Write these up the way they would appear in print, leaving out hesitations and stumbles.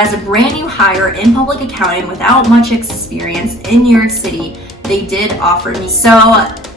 As a brand new hire in public accounting without much experience in New York City, they did offer me. So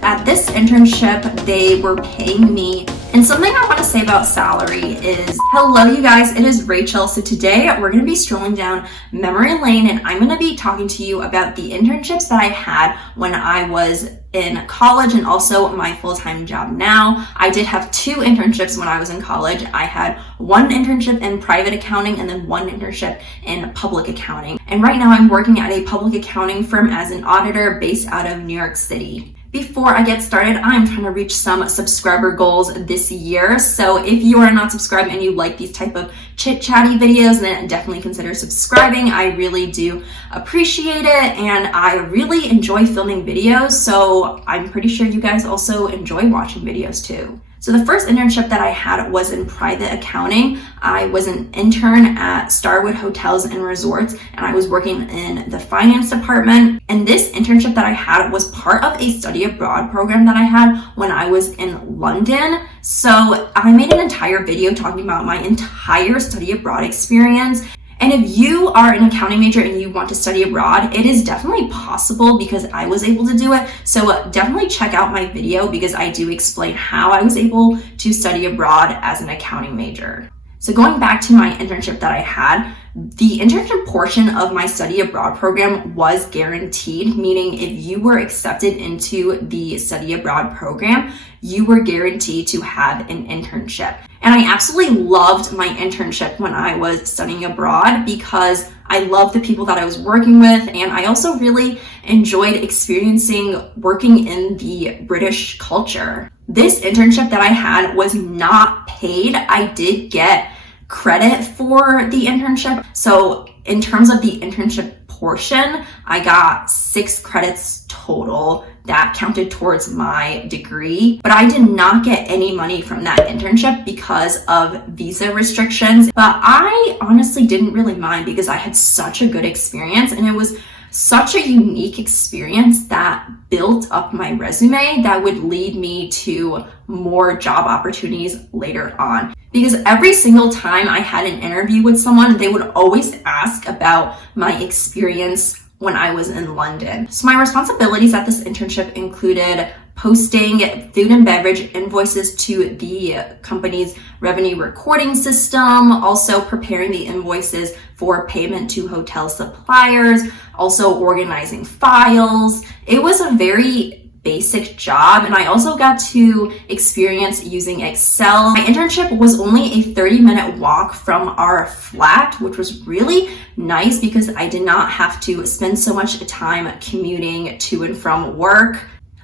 at this internship, they were paying me. And something I want to say about salary is, hello you guys, it is Rachel. So today we're going to be strolling down memory lane and I'm going to be talking to you about the internships that I had when I was in college and also my full-time job now. I did have 2 internships when I was in college. I had one internship in private accounting and then one internship in public accounting. And right now I'm working at a public accounting firm as an auditor based out of New York City. Before I get started, I'm trying to reach some subscriber goals this year. So if you are not subscribed and you like these type of chit-chatty videos, then definitely consider subscribing. I really do appreciate it and I really enjoy filming videos. So I'm pretty sure you guys also enjoy watching videos too. So the first internship that I had was in private accounting. I was an intern at Starwood Hotels and Resorts, and I was working in the finance department. And this internship that I had was part of a study abroad program that I had when I was in London. So I made an entire video talking about my entire study abroad experience. And if you are an accounting major and you want to study abroad, it is definitely possible because I was able to do it. So definitely check out my video because I do explain how I was able to study abroad as an accounting major. So going back to my internship that I had, the internship portion of my study abroad program was guaranteed, meaning if you were accepted into the study abroad program, you were guaranteed to have an internship. And I absolutely loved my internship when I was studying abroad because I loved the people that I was working with. And I also really enjoyed experiencing working in the British culture. This internship that I had was not paid. I did get credit for the internship. So in terms of the internship portion, I got 6 credits total that counted towards my degree, but I did not get any money from that internship because of visa restrictions. But I honestly didn't really mind because I had such a good experience and it was such a unique experience that built up my resume that would lead me to more job opportunities later on. Because every single time I had an interview with someone, they would always ask about my experience when I was in London. So my responsibilities at this internship included posting food and beverage invoices to the company's revenue recording system, also preparing the invoices for payment to hotel suppliers, also organizing files. It was a very basic job and I also got to experience using Excel. My internship was only a 30-minute walk from our flat, which was really nice because I did not have to spend so much time commuting to and from work.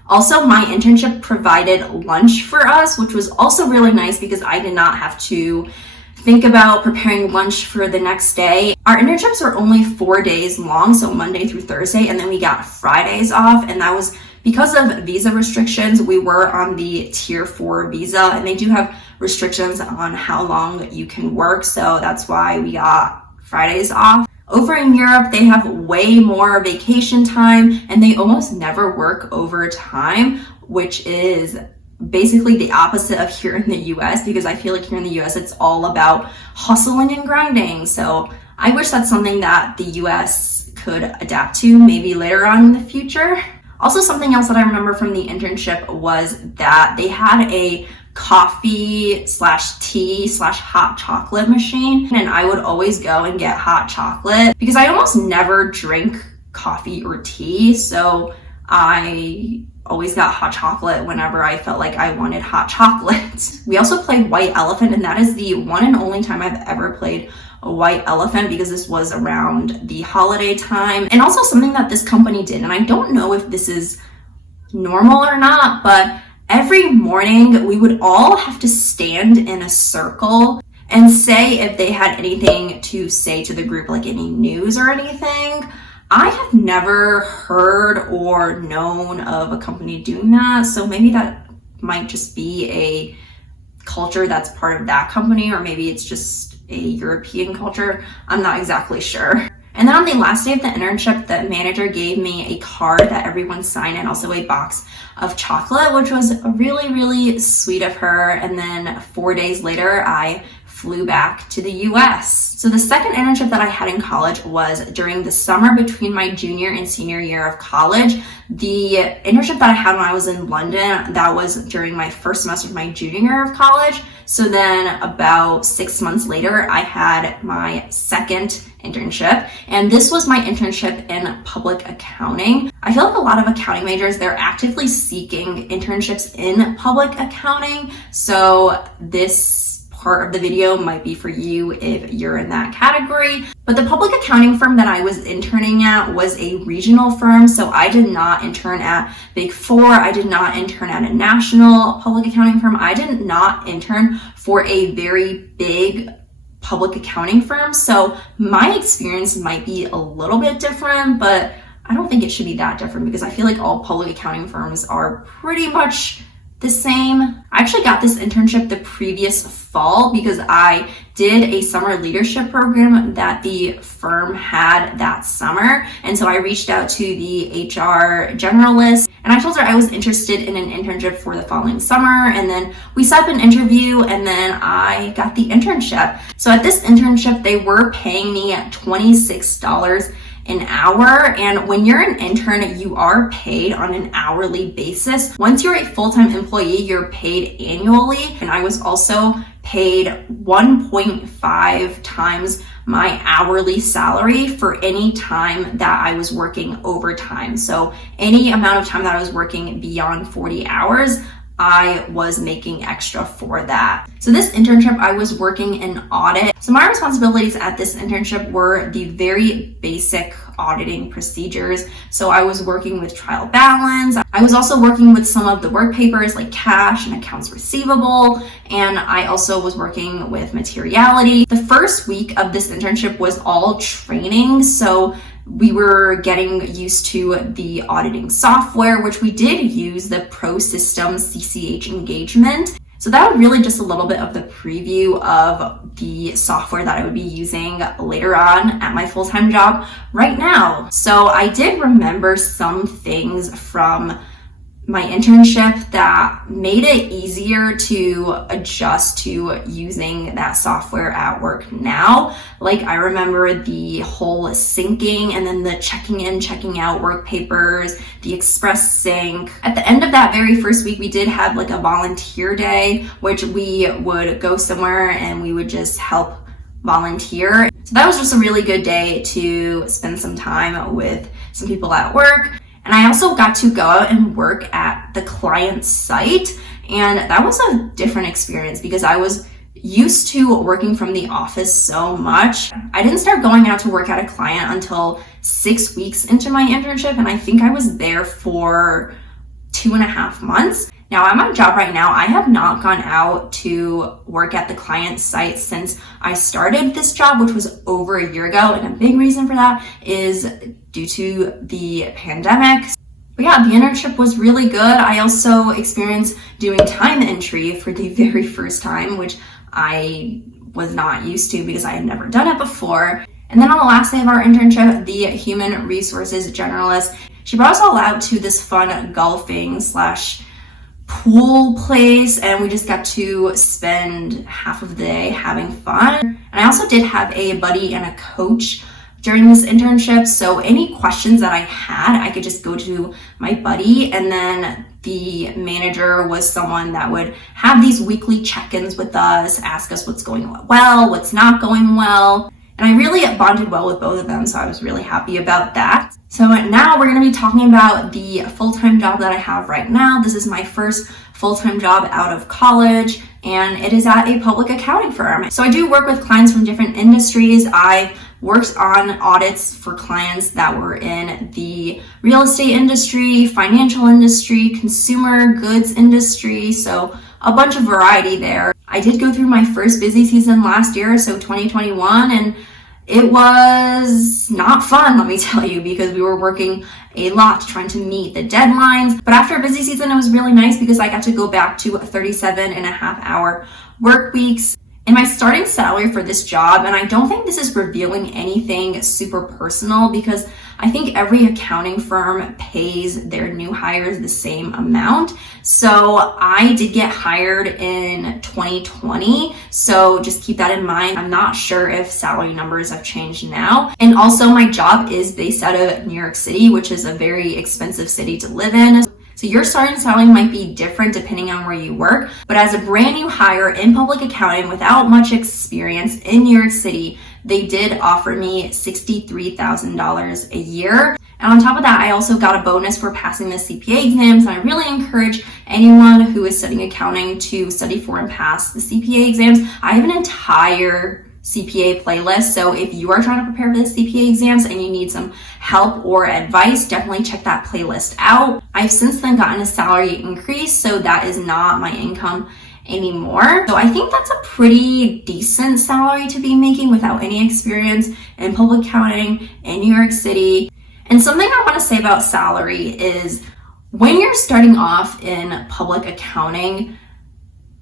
Also, my internship provided lunch for us, which was also really nice because I did not have to think about preparing lunch for the next day. Our internships are only 4 days long, so Monday through Thursday, and then we got Fridays off, and that was because of visa restrictions. We were on the tier 4 visa and they do have restrictions on how long you can work. So that's why we got Fridays off. Over in Europe, they have way more vacation time and they almost never work overtime, which is basically the opposite of here in the US because I feel like here in the US, it's all about hustling and grinding. So I wish that's something that the US could adapt to maybe later on in the future. Also, something else that I remember from the internship was that they had a coffee/tea/hot chocolate machine, and I would always go and get hot chocolate because I almost never drink coffee or tea, so I always got hot chocolate whenever I felt like I wanted hot chocolate. We also played White Elephant, and that is the one and only time I've ever played a White Elephant because this was around the holiday time. And also something that this company did, and I don't know if this is normal or not, but every morning we would all have to stand in a circle and say if they had anything to say to the group, like any news or anything. I have never heard or known of a company doing that, so maybe that might just be a culture that's part of that company, or maybe it's just a European culture. I'm not exactly sure. And then on the last day of the internship, the manager gave me a card that everyone signed and also a box of chocolate, which was really, really sweet of her. And then 4 days later, I flew back to the US. So the second internship that I had in college was during the summer between my junior and senior year of college. The internship that I had when I was in London, that was during my first semester of my junior year of college. So then about 6 months later, I had my second internship, and this was my internship in public accounting. I feel like a lot of accounting majors, they're actively seeking internships in public accounting. So this part of the video might be for you if you're in that category. But the public accounting firm that I was interning at was a regional firm. So I did not intern at Big Four. I did not intern at a national public accounting firm. I did not intern for a very big public accounting firm. So my experience might be a little bit different, but I don't think it should be that different because I feel like all public accounting firms are pretty much the same. I actually got this internship the previous fall because I did a summer leadership program that the firm had that summer. And so I reached out to the HR generalist and I told her I was interested in an internship for the following summer. And then we set up an interview and then I got the internship. So at this internship, they were paying me $26 an hour. And when you're an intern, you are paid on an hourly basis. Once you're a full-time employee, you're paid annually. And I was also paid 1.5 times my hourly salary for any time that I was working overtime. So any amount of time that I was working beyond 40 hours, I was making extra for that. So this internship, I was working in audit. So my responsibilities at this internship were the very basic auditing procedures. So I was working with trial balance. I was also working with some of the work papers like cash and accounts receivable. And I also was working with materiality. The first week of this internship was all training. So we were getting used to the auditing software, which we did use the Pro Systems CCH engagement. So that was really just a little bit of the preview of the software that I would be using later on at my full-time job right now. So I did remember some things from my internship that made it easier to adjust to using that software at work now. Like I remember the whole syncing and then the checking in, checking out work papers, the express sync. At the end of that very first week, we did have like a volunteer day, which we would go somewhere and we would just help volunteer. So that was just a really good day to spend some time with some people at work. And I also got to go out and work at the client site. And that was a different experience because I was used to working from the office so much. I didn't start going out to work at a client until 6 weeks into my internship. And I think I was there for 2.5 months. Now at my job right now, I have not gone out to work at the client site since I started this job, which was over a year ago. And a big reason for that is due to the pandemic. But yeah, the internship was really good. I also experienced doing time entry for the very first time, which I was not used to because I had never done it before. And then on the last day of our internship, the human resources generalist, she brought us all out to this fun golfing / pool place, and we just got to spend half of the day having fun. And I also did have a buddy and a coach during this internship, so any questions that I had, I could just go to my buddy, and then the manager was someone that would have these weekly check-ins with us, ask us what's going well, what's not going well. And I really bonded well with both of them, so I was really happy about that. So now we're going to be talking about the full-time job that I have right now. This is my first full-time job out of college, and it is at a public accounting firm. So I do work with clients from different industries. I worked on audits for clients that were in the real estate industry, financial industry, consumer goods industry, so a bunch of variety there. I did go through my first busy season last year, so 2021, and it was not fun, let me tell you, because we were working a lot trying to meet the deadlines. But after a busy season, it was really nice because I got to go back to 37.5-hour work weeks. And my starting salary for this job, and I don't think this is revealing anything super personal because I think every accounting firm pays their new hires the same amount. So I did get hired in 2020. So just keep that in mind. I'm not sure if salary numbers have changed now. And also my job is based out of New York City, which is a very expensive city to live in. So your starting salary might be different depending on where you work, but as a brand new hire in public accounting without much experience in New York City, they did offer me $63,000 a year. And on top of that, I also got a bonus for passing the CPA exams. And I really encourage anyone who is studying accounting to study for and pass the CPA exams. I have an entire CPA playlist. So if you are trying to prepare for the CPA exams and you need some help or advice, definitely check that playlist out. I've since then gotten a salary increase, so that is not my income anymore. So I think that's a pretty decent salary to be making without any experience in public accounting in New York City. And something I want to say about salary is when you're starting off in public accounting,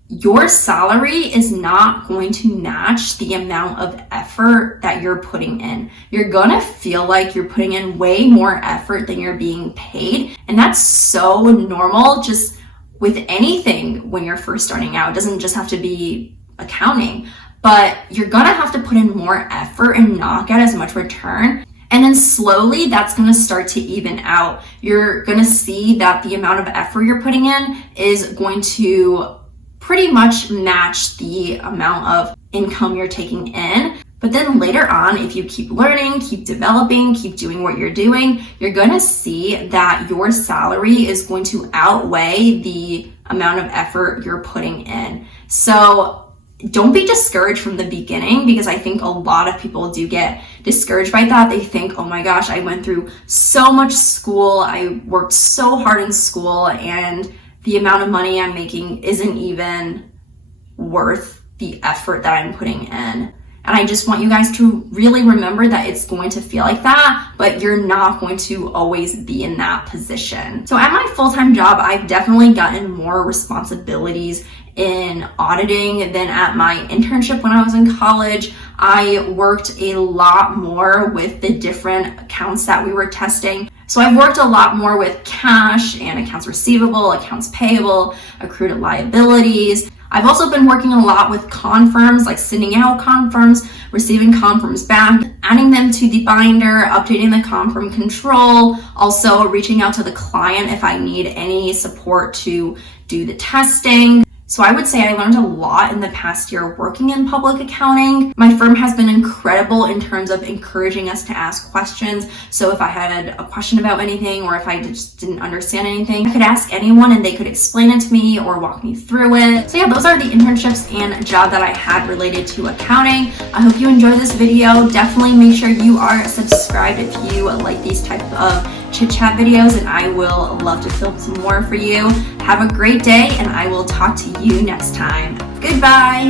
your salary is not going to match the amount of effort that you're putting in. You're gonna feel like you're putting in way more effort than you're being paid. And that's so normal just with anything when you're first starting out. It doesn't just have to be accounting, but you're gonna have to put in more effort and not get as much return. And then slowly that's going to start to even out. You're going to see that the amount of effort you're putting in is going to pretty much match the amount of income you're taking in. But then later on, if you keep learning, keep developing, keep doing what you're doing, you're going to see that your salary is going to outweigh the amount of effort you're putting in. So don't be discouraged from the beginning, because I think a lot of people do get discouraged by that. They think, oh my gosh, I went through so much school, I worked so hard in school, and the amount of money I'm making isn't even worth the effort that I'm putting in. And I just want you guys to really remember that it's going to feel like that, but you're not going to always be in that position. So at my full-time job, I've definitely gotten more responsibilities in auditing than at my internship when I was in college. I worked a lot more with the different accounts that we were testing. So I've worked a lot more with cash and accounts receivable, accounts payable, accrued liabilities. I've also been working a lot with confirms, like sending out confirms, receiving confirms back, adding them to the binder, updating the confirm control, also reaching out to the client if I need any support to do the testing. So I would say I learned a lot in the past year working in public accounting. My firm has been incredible in terms of encouraging us to ask questions. So if I had a question about anything, or if I just didn't understand anything, I could ask anyone and they could explain it to me or walk me through it. So yeah, those are the internships and job that I had related to accounting. I hope you enjoyed this video. Definitely make sure you are subscribed if you like these type of chit chat videos, and I will love to film some more for you. Have a great day, and I will talk to you next time. Goodbye.